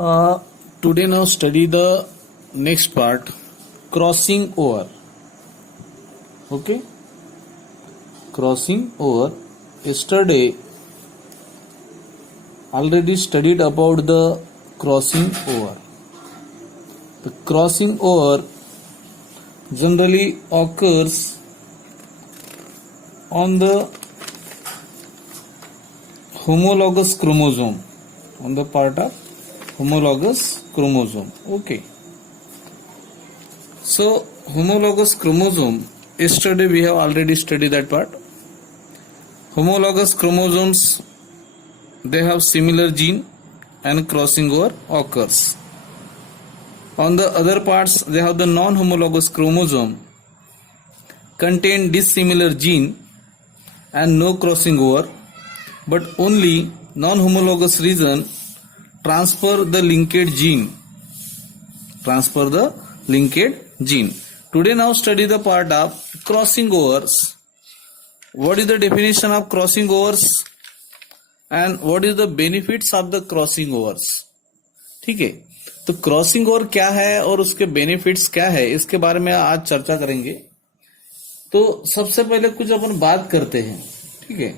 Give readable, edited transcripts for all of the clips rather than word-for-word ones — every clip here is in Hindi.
Today now study the next part, crossing over. Okay, crossing over. Yesterday already studied about the crossing over. The crossing over generally occurs on the homologous chromosome, on the part of homologous chromosome. Okay, so homologous chromosome, yesterday we have already studied that part. Homologous chromosomes, they have similar gene and crossing over occurs. On the other parts, they have the non-homologous chromosome, contain dissimilar gene and no crossing over, but only non-homologous region transfer the linked gene. Today now study the part of crossing overs. What is the definition of crossing overs and what is the benefits of the crossing overs? ठीक है, तो क्रॉसिंग ओवर क्या है और उसके बेनिफिट्स क्या है, इसके बारे में आज चर्चा करेंगे. तो सबसे पहले कुछ अपन बात करते हैं. ठीक है,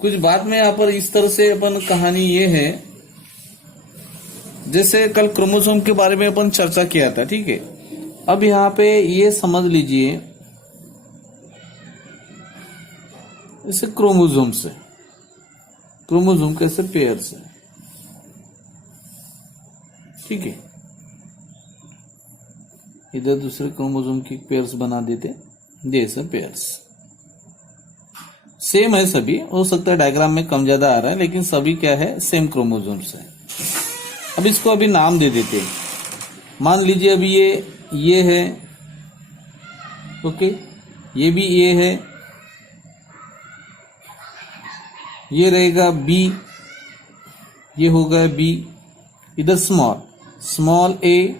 कुछ बात में यहाँ पर इस तरह से अपन कहानी ये है, जैसे कल क्रोमोसोम के बारे में अपन चर्चा किया था. ठीक है, अब यहाँ पे ये समझ लीजिए, इसे क्रोमोसोम से, क्रोमोसोम कैसे पेयर से. ठीक है, इधर दूसरे क्रोमोसोम की पेयर्स बना देते, जैसे पेयर्स सेम है सभी. हो सकता है डायग्राम में कम ज्यादा आ रहा है, लेकिन सभी क्या है, सेम क्रोमोसोम्स है. अब इसको अभी नाम दे देते. मान लीजिए अभी ये है. ओके, ये भी ये है, ये रहेगा बी, ये होगा बी. इधर स्मॉल ए,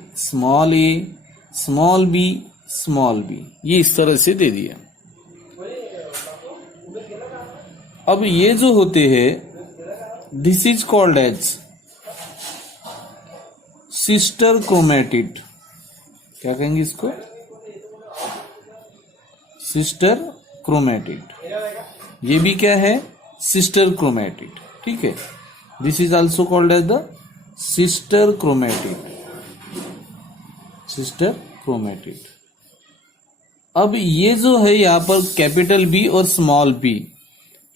स्मॉल बी, ये इस तरह से दे दिया. अब ये जो होते हैं, this is called as sister chromatid. क्या कहेंगे इसको? Sister chromatid. ये भी क्या है? Sister chromatid. ठीक है, this is also called as the sister chromatid. अब ये जो है यहाँ पर कैपिटल बी और स्मॉल बी,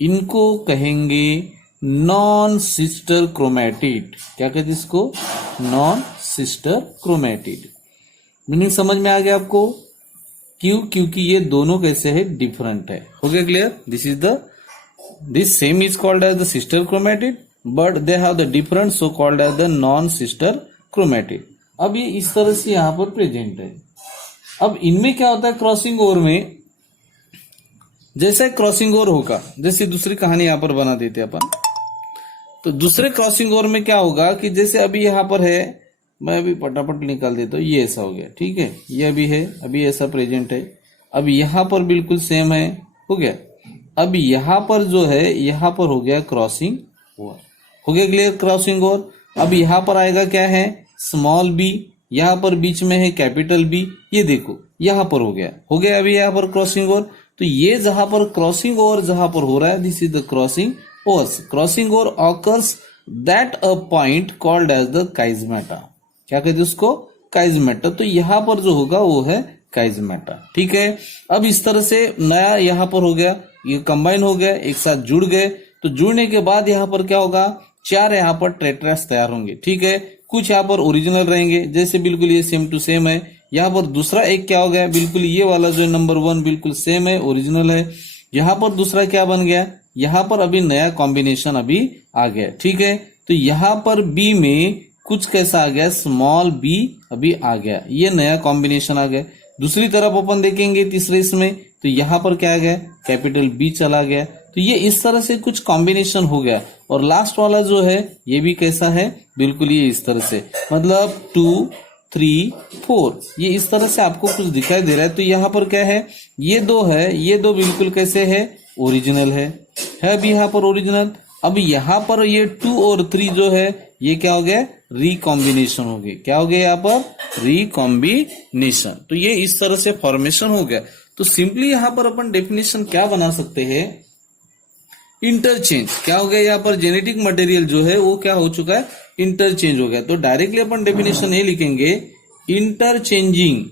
इनको कहेंगे नॉन सिस्टर क्रोमेटिड. क्या कहते इसको? Non sister chromatid. मीनिंग समझ में आ गया आपको? क्यों? क्योंकि ये दोनों कैसे है, डिफरेंट है. हो गया clear? This same is called as the sister chromatid, but they have the different, so called as the non sister chromatid. अब ये इस तरह से यहां पर प्रेजेंट है. अब इनमें क्या होता है क्रॉसिंग ओवर में, जैसे क्रॉसिंग ओवर होगा, जैसे दूसरी कहानी यहां पर बना देते अपन. तो दूसरे क्रॉसिंग ओवर में क्या होगा कि जैसे अभी यहां पर है, मैं अभी पटापट निकाल देता हूं, ये ऐसा हो गया. ठीक है, ये अभी है, अभी ऐसा प्रेजेंट है. अब यहां पर बिल्कुल सेम है, हो गया. अब यहां पर जो है, यहां पर हो गया क्रॉसिंग ओवर. हो गया क्लियर? Crossing over. अब यहां पर आएगा क्या है, स्मॉल बी, यहां पर बीच में है कैपिटल बी. ये देखो यहां पर हो गया अभी यहां पर क्रॉसिंग ओवर. तो ये जहां पर क्रॉसिंग ओवर जहां पर हो रहा है, this is the crossing overs. Crossing over occurs that a point called as the chiasmata. क्या कहते हैं उसको? काइजमेटा. तो यहां पर जो होगा वो है काइजमेटा. ठीक है, अब इस तरह से नया यहां पर हो गया, ये कंबाइन हो गया, एक साथ जुड़ गए. तो जुड़ने के बाद यहां पर क्या होगा, 4 यहां पर टेट्रास तैयार होंगे. ठीक है, कुछ यहां पर ओरिजिनल रहेंगे, जैसे बिल्कुल ये सेम टू सेम है. यहां पर दूसरा एक क्या हो गया, बिल्कुल ये वाला जो नंबर 1 बिल्कुल सेम है, ओरिजिनल है. यहां पर दूसरा क्या बन गया, यहां पर अभी नया कॉम्बिनेशन अभी आ गया. ठीक है, तो यहां पर बी में कुछ कैसा आ गया, स्मॉल बी अभी आ गया, ये नया कॉम्बिनेशन आ गया. दूसरी तरफ अपन देखेंगे तीसरे इसमें, तो यहां पर क्या आ गया, कैपिटल बी चला गया. तो ये इस तरह से कुछ कॉम्बिनेशन हो गया. और लास्ट वाला जो है, ये भी कैसा है, बिल्कुल ये इस तरह से, मतलब 2, 3, 4, ये इस तरह से आपको कुछ दिखाई दे रहा है. तो यहाँ पर क्या है, ये दो है, ये दो बिल्कुल कैसे है, ओरिजिनल है अभी यहाँ पर ओरिजिनल. अब यहाँ पर ये 2 और 3 जो है ये क्या हो गया, रिकॉम्बिनेशन हो गई। क्या हो गया यहाँ पर? रिकॉम्बिनेशन। तो ये इस तरह से फॉर्मेशन हो गया। तो सिंपली यहां पर अपन डेफिनेशन क्या बना सकते हैं? इंटरचेंज। क्या हो गया यहाँ पर? जेनेटिक मटेरियल जो है वो क्या हो चुका है? इंटरचेंज हो गया। तो डायरेक्टली अपन डेफिनेशन ये लिखेंगे, interchanging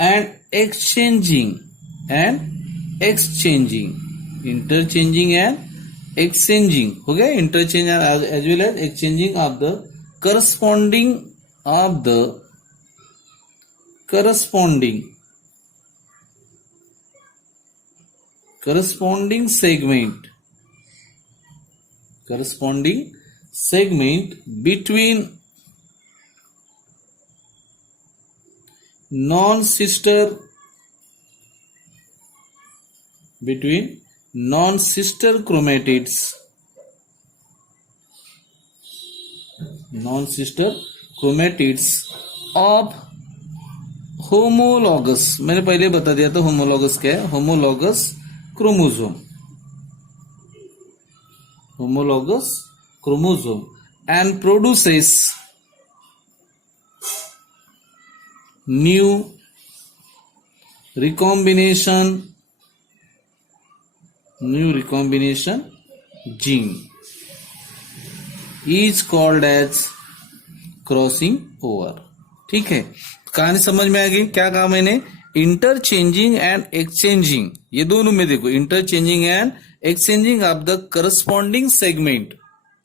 and exchanging interchanging and exchanging हो गया। Interchange as well as exchanging of the corresponding segment between non-sister chromatids of homologous. मैंने पहले बता दिया था होमोलॉगस क्या है। Homologous chromosome and produces new recombination gene is called as crossing over. ठीक है, कहानी समझ में आ गई? क्या कहा मैंने? इंटरचेंजिंग एंड एक्सचेंजिंग, ये दोनों में देखो, interchanging and exchanging of the corresponding segment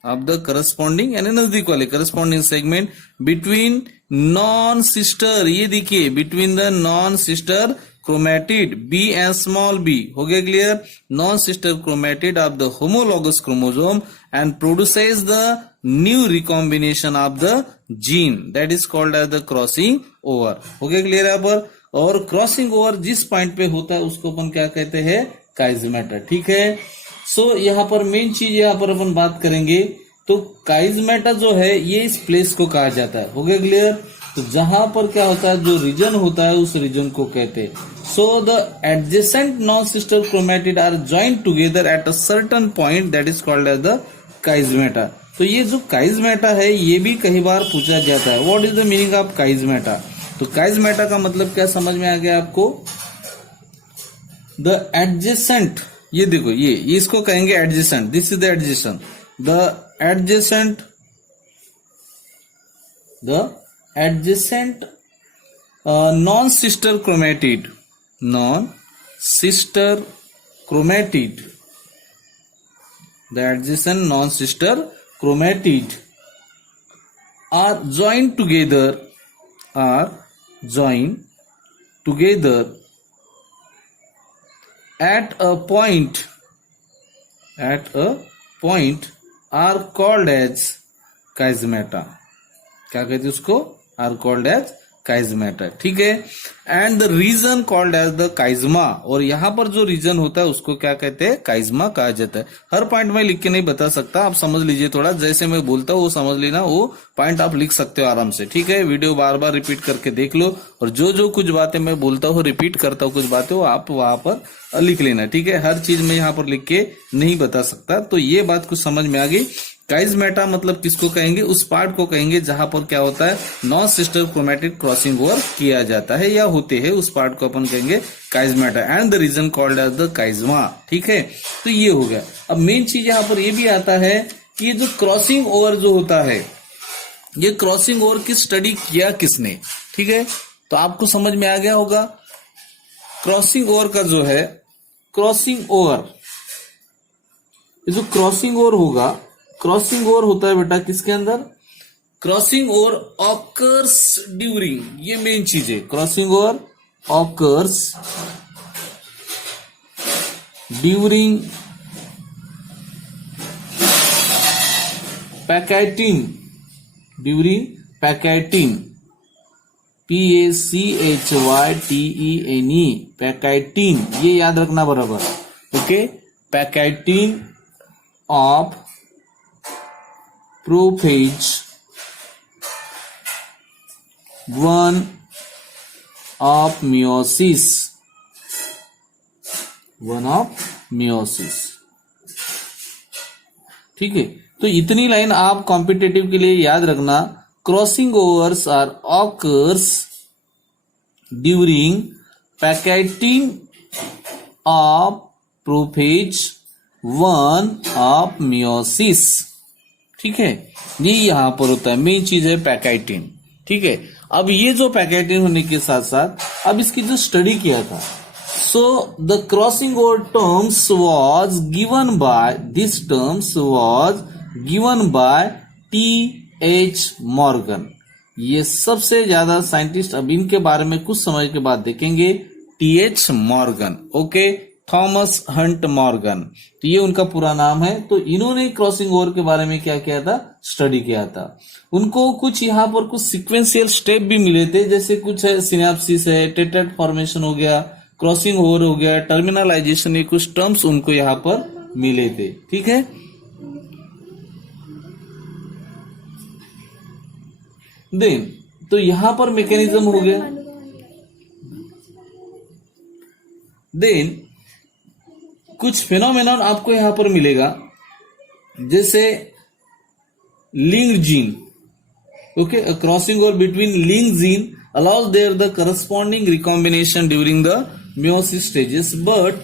यानी नजदीक वाले corresponding segment between non sister, ये देखिए, between the non sister chromatid B and small B. हो गया clear? Non sister chromatid of the homologous chromosome and produces the new recombination of the gene that is called as the crossing over. हो गया क्लियर यहाँ पर? और क्रॉसिंग ओवर जिस पॉइंट पे होता है उसको अपन क्या कहते हैं? काइजमेटा। ठीक है, सो यहाँ पर मेन चीज यहाँ पर अपन बात करेंगे। तो काइजमेटा जो है ये इस प्लेस को कहा जाता है। हो गया क्लियर? तो जहां पर क्या होता है, जो रीजन होता है उस रीजन को कहते हैं। So the adjacent non sister chromatid are joined together at a certain point that is called as the chiasmata. तो ये जो काइजमेटा है ये भी कई बार पूछा जाता है। What is the meaning of chiasmata? तो काइजमेटा का मतलब क्या समझ में आ गया आपको? द एडजेसेंट, ये देखो, ये इसको कहेंगे adjacent. This is the adjacent, the adjacent non sister chromatid the adjacent non-sister chromatid are joined together at a point are called as chiasmata। क्या कहते हैं उसको? Are called as chiasmata. ठीक है, and the region called as the chiasma, और यहां पर जो रीजन होता है उसको क्या कहते हैं? काइजमा कहा जाता है। हर पॉइंट में लिख के नहीं बता सकता, आप समझ लीजिए थोड़ा, जैसे मैं बोलता हूँ वो समझ लेना, वो पॉइंट आप लिख सकते हो आराम से। ठीक है, वीडियो बार बार रिपीट करके देख लो, और जो कुछ बातें मैं बोलता हूँ, रिपीट करता हूँ कुछ बातें, वो आप वहां पर लिख लेना। ठीक है, हर चीज मैं यहाँ पर लिख के नहीं बता सकता। तो ये बात कुछ समझ में आ गई। काइजमेटा मतलब किसको कहेंगे? उस पार्ट को कहेंगे जहां पर क्या होता है? Non sister chromatid crossing over किया जाता है या होते हैं, उस पार्ट को अपन कहेंगे chiasmata and the region called as the chiasma. ठीक है, तो ये हो गया। अब मेन चीज यहां पर ये भी आता है कि ये जो क्रॉसिंग ओवर जो होता है, ये क्रॉसिंग ओवर की स्टडी किया किसने? ठीक है, तो आपको समझ में आ गया होगा। क्रॉसिंग ओवर का जो है, क्रॉसिंग ओवर, ये जो क्रॉसिंग ओवर होगा, क्रॉसिंग ओवर होता है बेटा किसके अंदर? क्रॉसिंग ओवर ऑकर्स ड्यूरिंग, ये मेन चीज है। Crossing over occurs during packeting, PACHYTENE, packeting, ये याद रखना बराबर। Okay, packeting of prophase 1 of meiosis ठीक है, तो इतनी लाइन आप कॉम्पिटेटिव के लिए याद रखना। Crossing overs are occurs during pachytene of prophase 1 of meiosis. ठीक है, ये यहां पर होता है, मेन चीज है पैकेटिन। ठीक है, अब ये जो पैकेटिन होने के साथ साथ अब इसकी जो स्टडी किया था, so the crossing over terms was given by T.H. Morgan. ये सबसे ज्यादा साइंटिस्ट, अब इनके बारे में कुछ समय के बाद देखेंगे। T.H. Morgan, okay, Thomas Hunt Morgan, तो ये उनका पूरा नाम है। तो इन्होंने क्रॉसिंग ओवर के बारे में क्या किया था, स्टडी किया था। उनको कुछ यहाँ पर कुछ सीक्वेंशियल स्टेप भी मिले थे, जैसे कुछ है सिनेप्सिस है, टेट्राड फॉर्मेशन हो गया, क्रॉसिंग ओवर हो गया, टर्मिनलाइजेशन, ये कुछ टर्म्स उनको यहाँ पर मिले थे। ठीक है, देन तो यहां पर मैकेनिज्म हो गया। देन कुछ फिनोमेनन आपको यहां पर मिलेगा, जैसे linked gene, okay, crossing over between linked gene allows there the corresponding recombination during the meiosis stages, but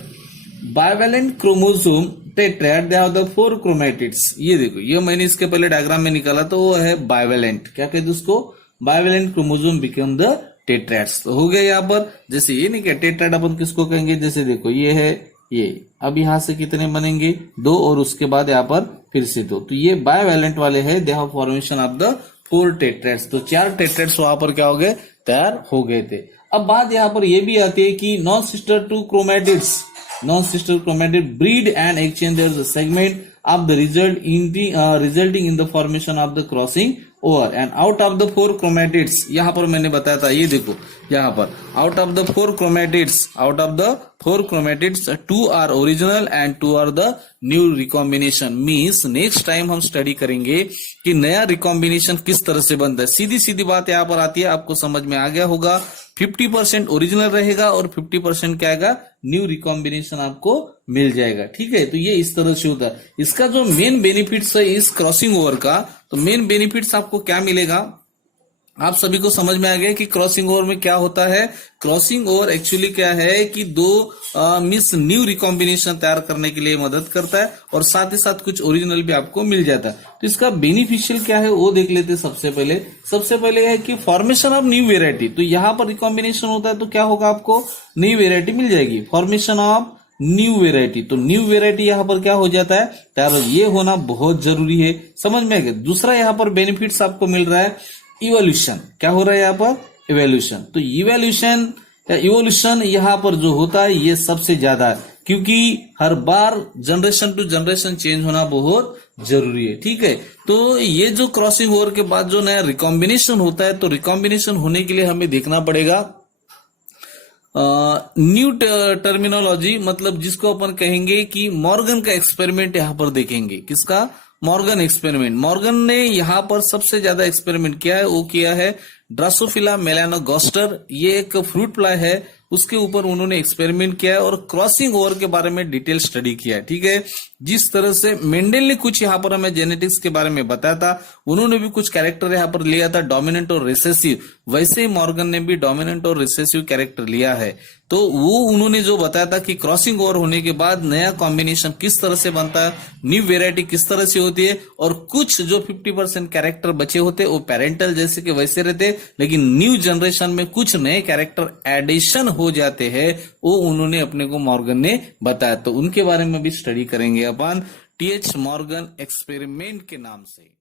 bivalent chromosome tetrad they have the 4 chromatids। ये देखो, ये मैंने इसके पहले डायग्राम में निकाला, तो वो है बाइवेलेंट, क्या कहते हैं उसको, बाइवेलेंट क्रोमोसोम बिकम द टेट्रैड्स। तो हो गया यहाँ पर, जैसे ये नहीं क्या टेट्रैड अपन किसको कहेंगे, जैसे देखो ये है ये, अब यहां से कितने बनेंगे, 2, और उसके बाद यहाँ पर फिर से 2, तो ये बाइवेलेंट वाले है, they have formation of the 4 टेट्रैड्स। तो 4 टेट्रैड्स वहां पर क्या हो गए, तैयार हो गए थे। अब बात यहाँ पर यह भी आती है कि non sister two chromatids, non sister chromatid breed and exchange their segment of the resulting in the formation of the crossing over and out of the 4 chromatids. यहां पर मैंने बताया था, ये देखो यहां पर out of the 4 chromatids 2 are original and 2 are the new recombination. Means next time हम स्टडी करेंगे कि नया रिकॉम्बिनेशन किस तरह से बनता है। सीधी सीधी बात यहां पर आती है, आपको समझ में आ गया होगा। 50% ओरिजिनल रहेगा और 50% क्या आएगा, न्यू रिकॉम्बिनेशन आपको मिल जाएगा। ठीक है, तो ये इस तरह से होता है। इसका जो मेन बेनिफिट्स है इस क्रॉसिंग ओवर का, तो मेन बेनिफिट्स आपको क्या मिलेगा, आप सभी को समझ में आ गया कि क्रॉसिंग ओवर में क्या होता है। क्रॉसिंग ओवर एक्चुअली क्या है कि 2 न्यू रिकॉम्बिनेशन तैयार करने के लिए मदद करता है, और साथ ही साथ कुछ ओरिजिनल भी आपको मिल जाता है। तो इसका बेनिफिशियल क्या है वो देख लेते हैं। सबसे पहले है कि फॉर्मेशन ऑफ न्यू वेराइटी। तो यहां पर रिकॉम्बिनेशन होता है तो क्या होगा, आपको न्यू वेराइटी मिल जाएगी, फॉर्मेशन ऑफ न्यू वेराइटी। तो न्यू वेराइटी यहां पर क्या हो जाता है, तैयार। ये होना बहुत जरूरी है, समझ में आ गया। दूसरा यहां पर बेनिफिट्स आपको मिल रहा है, इवोल्यूशन। क्या हो रहा है यहाँ पर, इवोल्यूशन। तो इवोल्यूशन यहाँ पर जो होता है ये सबसे ज्यादा है, क्योंकि हर बार जनरेशन टू जनरेशन चेंज होना बहुत जरूरी है। ठीक है, तो ये जो क्रॉसिंग ओवर के बाद जो नया रिकॉम्बिनेशन होता है, तो रिकॉम्बिनेशन होने के लिए हमें देखना पड़ेगा न्यू टर्मिनोलॉजी, मतलब जिसको अपन कहेंगे कि मॉर्गन का एक्सपेरिमेंट यहां पर देखेंगे। किसका, मॉर्गन एक्सपेरिमेंट। मॉर्गन ने यहां पर सबसे ज्यादा एक्सपेरिमेंट किया है, वो किया है ड्रासोफिला मेलानोगास्टर। ये एक फ्रूट फ्लाई है, उसके ऊपर उन्होंने एक्सपेरिमेंट किया है और क्रॉसिंग ओवर के बारे में डिटेल स्टडी किया है। ठीक है, जिस तरह से मेंडल ने कुछ यहाँ पर हमें जेनेटिक्स के बारे में बताया था, उन्होंने भी कुछ कैरेक्टर यहाँ पर लिया था, डोमिनेंट और रिसेसिव। वैसे ही मॉर्गन ने भी डोमिनेंट और रिसेसिव कैरेक्टर लिया है। तो वो उन्होंने जो बताया था कि क्रॉसिंग ओवर होने के बाद नया कॉम्बिनेशन किस तरह से बनता है, न्यू वेराइटी किस तरह से होती है, और कुछ जो 50% कैरेक्टर बचे होते वो पेरेंटल जैसे कि वैसे रहते, लेकिन न्यू जनरेशन में कुछ नए कैरेक्टर एडिशन हो जाते हैं, वो उन्होंने अपने को मॉर्गन ने बताया। तो उनके बारे में भी स्टडी करेंगे अपन T.H. मॉर्गन एक्सपेरिमेंट के नाम से।